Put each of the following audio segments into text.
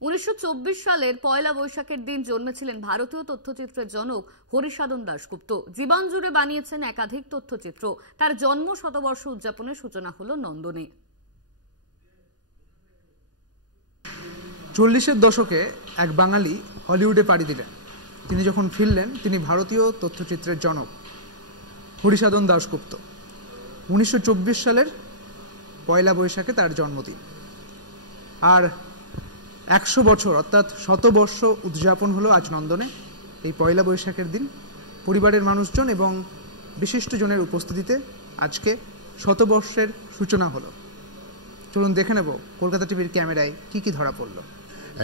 1924 সালের পয়লা বৈশাখের দিন জন্মেছিলেন ভারতীয় তথ্যচিত্রের জনক হরিসাধন দাশগুপ্ত। জীবন জুড়ে বানিয়েছেন একাধিক তথ্যচিত্র। তার জন্ম শতবর্ষ উদযাপনের সূচনা হলো নন্দনে। 40-এর দশকে এক বাঙালি হলিউডে পাড়ি দিলেন। তিনি যখন ফিরলেন, তিনি ভারতীয় তথ্যচিত্রের জনক হরিসাধন দাশগুপ্ত। 1924 সালের পয়লা বৈশাখে তার জন্মদিন। আর 100 বছর অর্থাৎ শতবর্ষ উদযাপন হলো আজ নন্দনে। এই পয়লা বৈশাখের দিন পরিবারের মানুষজন এবং বিশিষ্টজনের উপস্থিতিতে আজকে শতবর্ষের সূচনা হলো। চলুন দেখে নেব কলকাতা টিভির ক্যামেরায় কি কি ধরা পড়ল।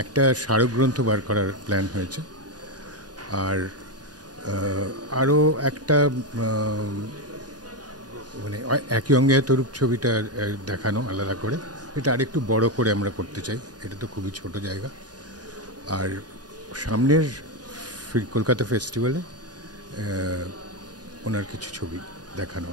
একটা স্মারকগ্রন্থ বার করার প্ল্যান হয়েছে, আর আরও একটা মানে একই অঙ্গে তরূপ ছবিটা দেখানো আলাদা করে, এটা আরেকটু বড় করে আমরা করতে চাই। এটা তো খুবই ছোট জায়গা। আর সামনের কলকাতা ফেস্টিভ্যালে ওনার কিছু ছবি দেখানো।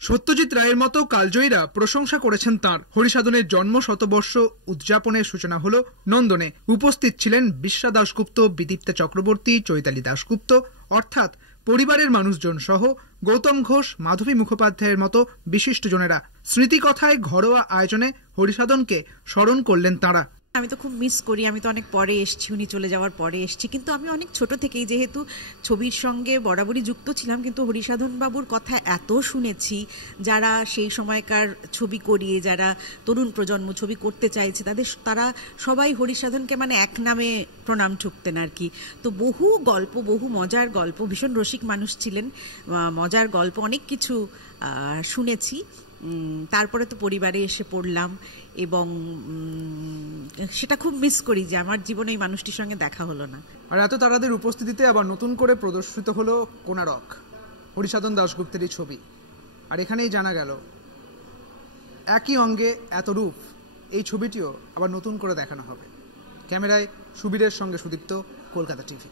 সত্যজিৎ রায়ের মতো কালজয়ীরা প্রশংসা করেছেন তাঁর। হরিসাধনের জন্ম শতবর্ষ উদযাপনের সূচনা হলো নন্দনে। উপস্থিত ছিলেন বিশ্বা দাশগুপ্ত, বিদীপ্তা চক্রবর্তী, চৈতালি দাশগুপ্ত, অর্থাৎ পরিবারের মানুষজন সহ গৌতম ঘোষ, মাধবী মুখোপাধ্যায়ের মতো বিশিষ্টজনেরা। স্মৃতিকথায় ঘরোয়া আয়োজনে হরিসাধনকে স্মরণ করলেন তাঁরা। আমি তো খুব মিস করি, আমি তো অনেক পরে এসেছি, উনি চলে যাওয়ার পরে এসেছি, কিন্তু আমি অনেক ছোট থেকেই যেহেতু ছবির সঙ্গে বরাবরই যুক্ত ছিলাম, কিন্তু হরিসাধন বাবুর কথা এত শুনেছি। যারা সেই সময়কার ছবি করিয়ে, যারা তরুণ প্রজন্ম ছবি করতে চাইছে, তারা সবাই হরিসাধনকে মানে এক নামে প্রণাম ঠুকতেন আর কি। তো বহু গল্প, বহু মজার গল্প, ভীষণ রসিক মানুষ ছিলেন, মজার গল্প অনেক কিছু শুনেছি। তারপরে তো পরিবারে এসে পড়লাম এবং সেটা খুব মিস করি যে আমার জীবনে এই মানুষটির সঙ্গে দেখা হলো না। আর এত তারাদের উপস্থিতিতে আবার নতুন করে প্রদর্শিত হলো কোণারক, হরিসাধন দাশগুপ্তেরই ছবি। আর এখানেই জানা গেল একই অঙ্গে এত রূপ, এই ছবিটিও আবার নতুন করে দেখানো হবে। ক্যামেরায় সুবীরের সঙ্গে সুদীপ্ত, কলকাতা টিভি।